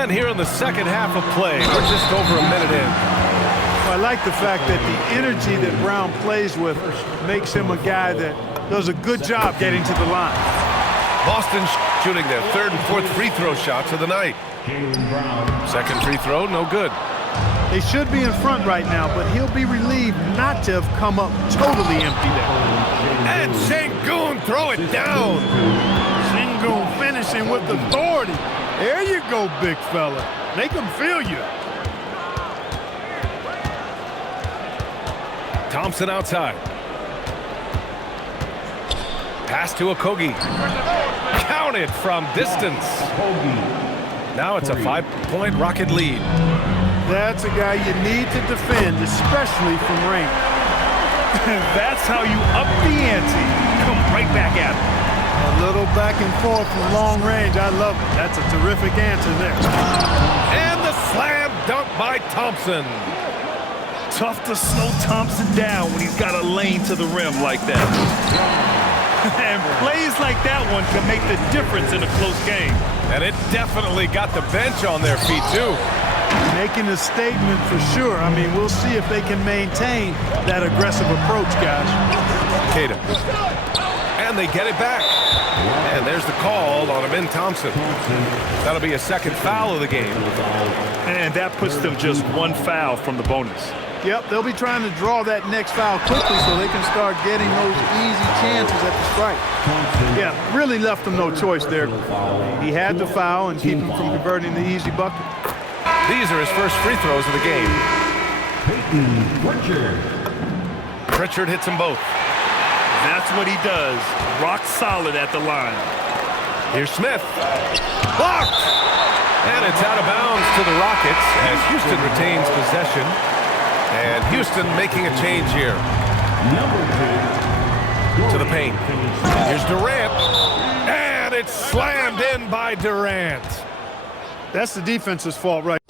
And here in the second half of play, we're just over a minute in. I like the fact that the energy that Brown plays with makes him a guy that does a good job getting to the line. Boston shooting their third and fourth free throw shots of the night. Second free throw, no good. They should be in front right now, but he'll be relieved not to have come up totally empty there. And Sengun throw it down. Sengun finishing with authority. There you go, big fella. Make them feel you. Thompson outside. Pass to Okogie. Counted from distance. Now it's a 5-point Rocket lead. That's a guy you need to defend, especially from range. That's how you up the ante. Come right back at him. A little back and forth from long range. I love it. That's a terrific answer there. And the slam dunk by Thompson. Tough to slow Thompson down when he's got a lane to the rim like that. And plays like that one can make the difference in a close game. And it definitely got the bench on their feet, too. Making a statement for sure. I mean, we'll see if they can maintain that aggressive approach, guys. Queta. And they get it back. And there's the call on Amin Thompson. That'll be a second foul of the game. And that puts them just one foul from the bonus. Yep, they'll be trying to draw that next foul quickly so they can start getting those easy chances at the strike. Yeah, really left them no choice there. He had to foul and keep him from converting the easy bucket. These are his first free throws of the game. Pritchard hits them both. That's what he does. Rock solid at the line. Here's Smith. Blocked! And it's out of bounds to the Rockets as Houston retains possession. And Houston making a change here. To the paint. Here's Durant. And it's slammed in by Durant. That's the defense's fault right.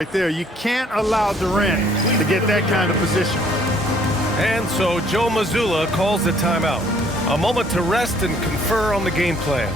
Right there, you can't allow Durant to get that kind of position. And so Joe Mazzulla calls the timeout. A moment to rest and confer on the game plan.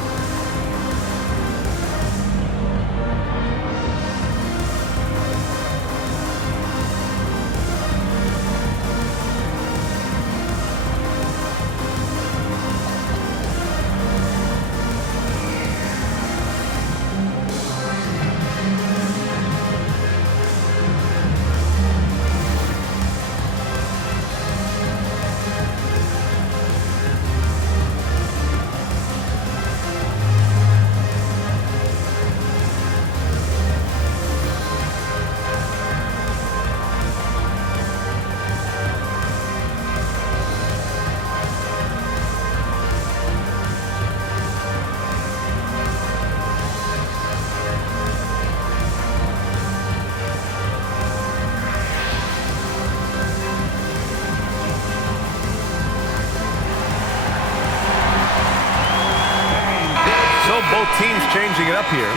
Both teams changing it up here.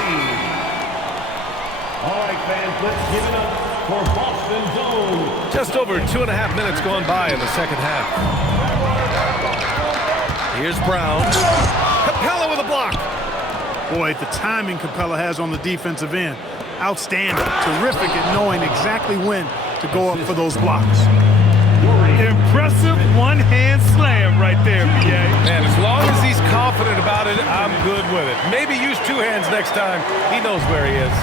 All right, fans, let's give it up for Boston Zone. Just over 2.5 minutes gone by in the second half. Here's Brown. Capella with a block. Boy, the timing Capella has on the defensive end. Outstanding. Terrific at knowing exactly when to go up for those blocks. Impressive one-hand slam right there, B.A. Man, as long as he's confident about it, I'm good with it. Maybe use two hands next time. He knows where he is.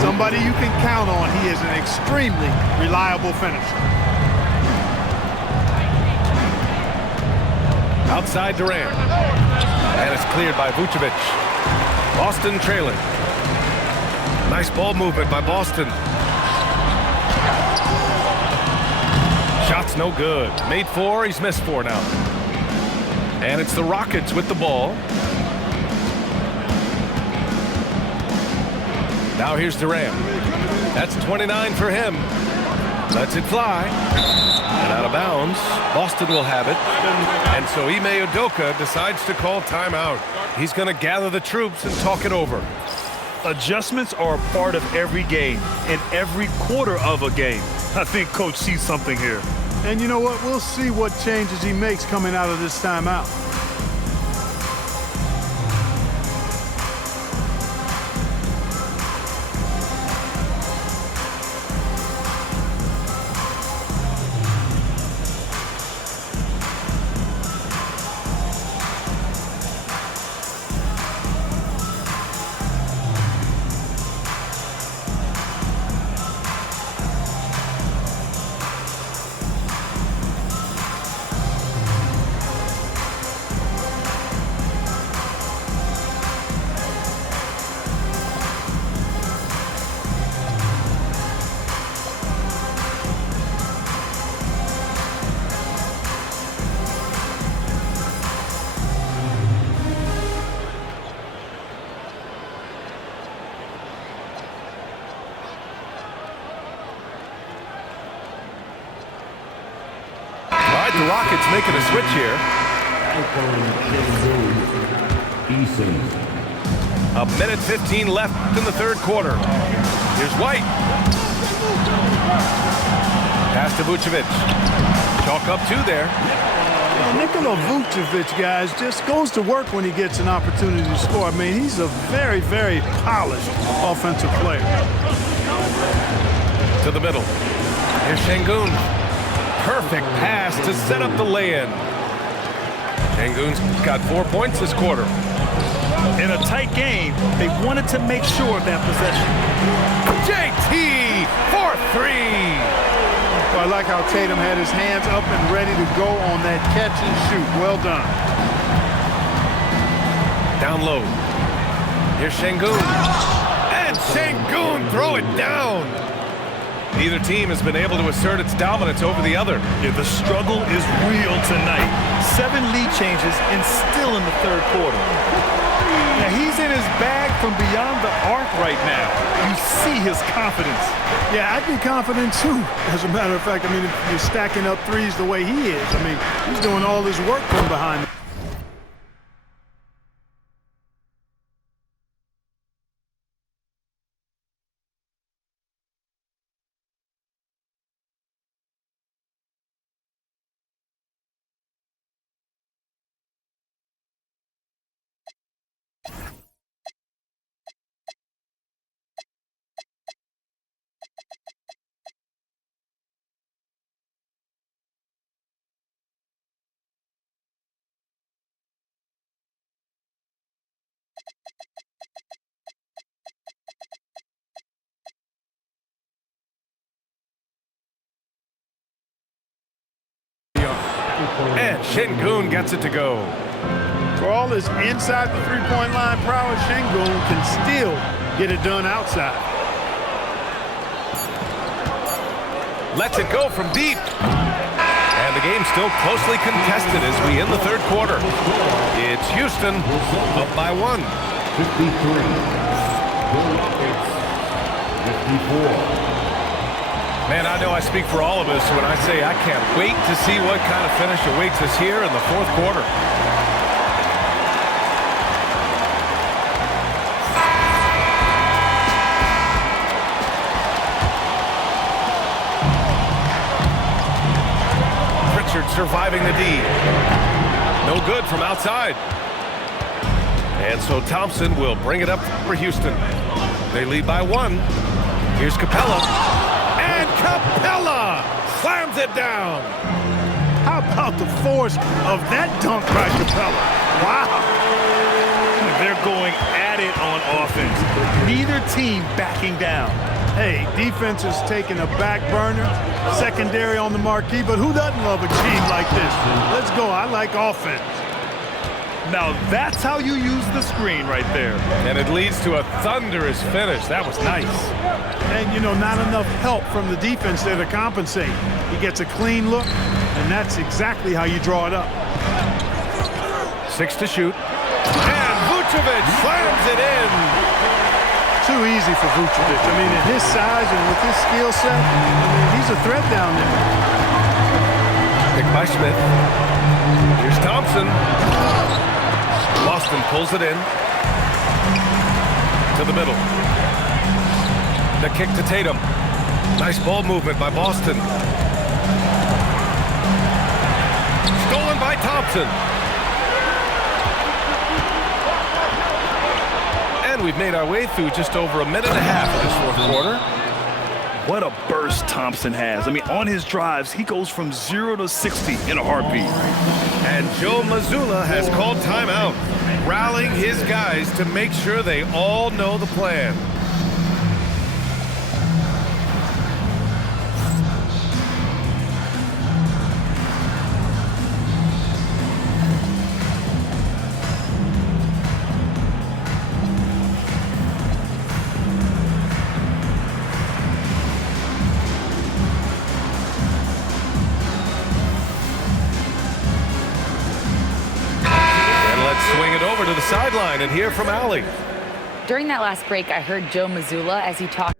Somebody you can count on. He is an extremely reliable finisher. Outside Durant. And it's cleared by Vucevic. Boston trailing. Nice ball movement by Boston. Shot's no good. Made 4, he's missed 4 now. And it's the Rockets with the ball. Now here's Durant. That's 29 for him. Lets it fly. And out of bounds. Boston will have it. And so Ime Udoka decides to call timeout. He's going to gather the troops and talk it over. Adjustments are a part of every game and every quarter of a game. I think Coach sees something here. And you know what? We'll see what changes he makes coming out of this timeout. The Rockets making a switch here. A minute 15 left in the third quarter. Here's White. Pass to Vucevic. Chalk up two there. Nikola Vucevic, guys, just goes to work when he gets an opportunity to score. I mean, he's a very, very polished offensive player. To the middle. Here's Şengün. Perfect pass to set up the lay-in. Şengün's got 4 points this quarter. In a tight game, they wanted to make sure of that possession. JT for three. Well, I like how Tatum had his hands up and ready to go on that catch and shoot. Well done. Down low. Here's Şengün. And Şengün throw it down. Neither team has been able to assert its dominance over the other. Yeah, the struggle is real tonight. 7 lead changes and still in the third quarter. Now, he's in his bag from beyond the arc right now. You see his confidence. Yeah, I'd be confident too. As a matter of fact, I mean, if you're stacking up threes the way he is, I mean, he's doing all his work from behind. And Şengün gets it to go. For all his inside the three-point line prowess, Şengün can still get it done outside. Lets it go from deep. And the game's still closely contested as we end the third quarter. It's Houston up by 1. 53. The Rockets, 54. Man, I know I speak for all of us when I say I can't wait to see what kind of finish awaits us here in the fourth quarter. Pritchard surviving the D. No good from outside. And so Thompson will bring it up for Houston. They lead by 1. Here's Capella. And Capella slams it down. How about the force of that dunk by Capella? Wow. They're going at it on offense. Neither team backing down. Hey, defense is taking a back burner, secondary on the marquee, but who doesn't love a game like this? Let's go. I like offense. Now that's how you use the screen right there. And it leads to a thunderous finish. That was nice. And, you know, not enough help from the defense there to compensate. He gets a clean look, and that's exactly how you draw it up. 6 to shoot. And Vucevic slams it in. Too easy for Vucevic. I mean, at his size and with his skill set, I mean, he's a threat down there. Picked by Smith. Here's Thompson. Boston pulls it in. to the middle. The kick to Tatum. Nice ball movement by Boston. Stolen by Thompson. And we've made our way through just over a minute and a half of this fourth quarter. What a burst Thompson has. I mean, on his drives, he goes from 0 to 60 in a heartbeat. And Joe Mazzulla has called timeout, rallying his guys to make sure they all know the plan. Swing it over to the sideline and hear from Allie. During that last break, I heard Joe Mazzulla as he talked.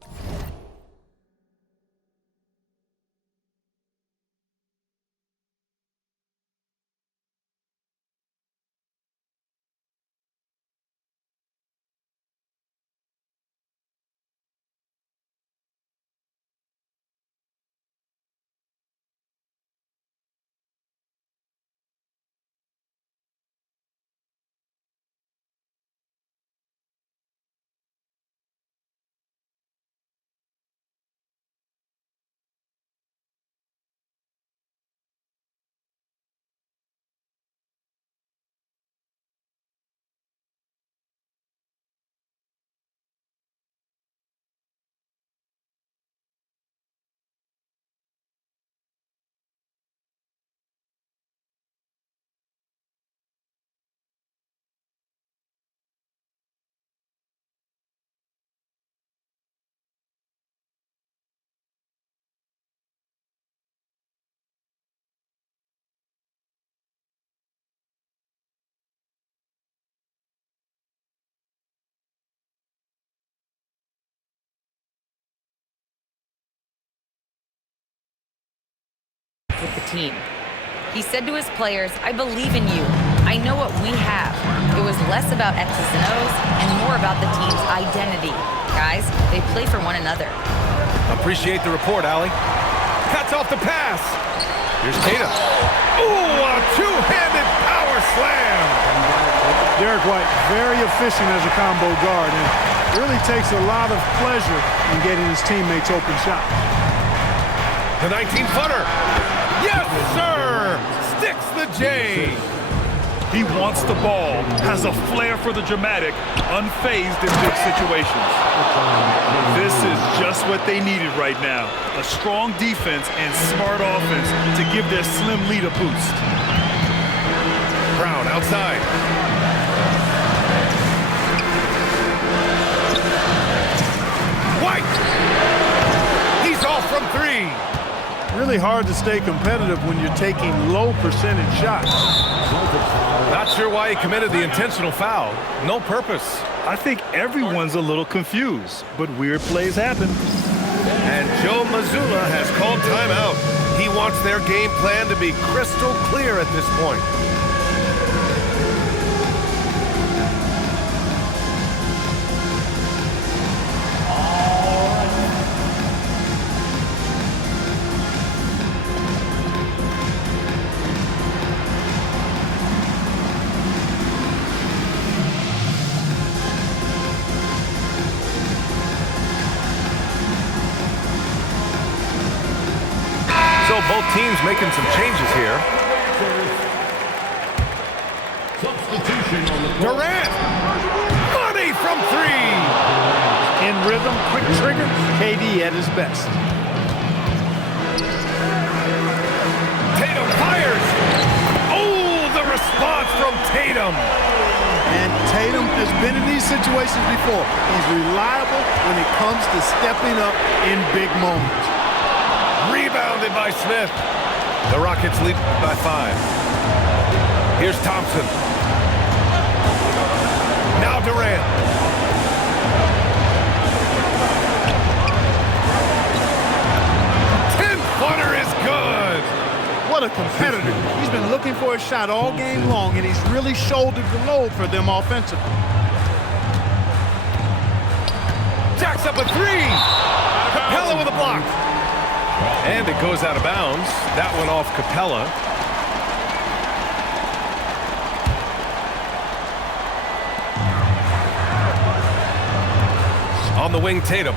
With the team. He said to his players, "I believe in you. I know what we have." It was less about X's and O's and more about the team's identity. Guys, they play for one another. Appreciate the report, Allie. Cuts off the pass. Here's Tatum. Ooh, a two-handed power slam. Derek White, very efficient as a combo guard, and really takes a lot of pleasure in getting his teammates open shots. The 19-footer. Yes, sir! Sticks the J. He wants the ball, has a flair for the dramatic, unfazed in big situations. This is just what they needed right now. A strong defense and smart offense to give their slim lead a boost. Brown outside. White! He's off from three. Really hard to stay competitive when you're taking low percentage shots. Not sure why he committed the intentional foul. No purpose. I think everyone's a little confused, but weird plays happen. And Joe Mazzulla has called timeout. He wants their game plan to be crystal clear at this point. So both teams making some changes here. Substitution on the court. Durant! Money from three! In rhythm, quick trigger, KD at his best. Tatum fires! Oh, the response from Tatum! And Tatum has been in these situations before. He's reliable when it comes to stepping up in big moments. Rebounded by Smith. The Rockets lead by 5. Here's Thompson. Now Durant. Ten-footer is good. What a competitor. He's been looking for a shot all game long, and he's really shouldered the load for them offensively. Jacks up a three. Capella with a block. And it goes out of bounds. That one off Capella. On the wing, Tatum.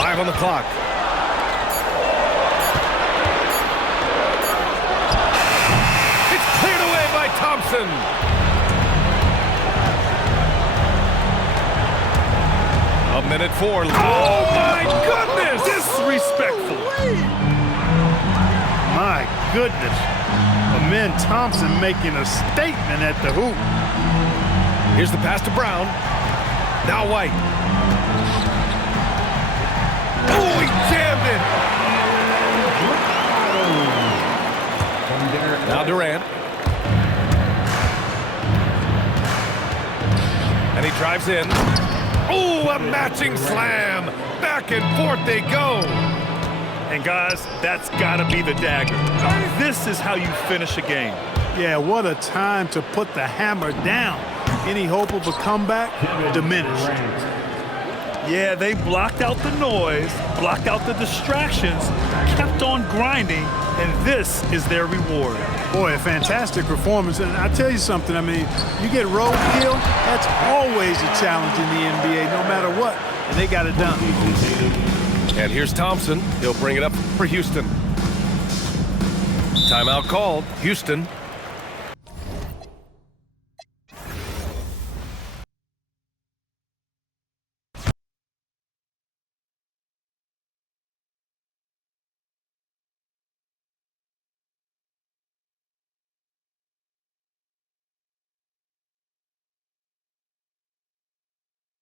5 on the clock. It's cleared away by Thompson. A minute 4. Oh, my goodness! Disrespectful. My goodness. Amen Thompson making a statement at the hoop. Here's the pass to Brown. Now White. Oh, he jammed it. Now Durant. And he drives in. Oh, a matching slam. Back and forth they go. And guys, that's got to be the dagger. This is how you finish a game. Yeah, what a time to put the hammer down. Any hope of a comeback diminished. Yeah, they blocked out the noise, blocked out the distractions, kept on grinding, and this is their reward. Boy, a fantastic performance. And I tell you something, I mean, you get roadkill, that's always a challenge in the NBA, no matter what. And they got it done. And here's Thompson. He'll bring it up for Houston. Timeout called. Houston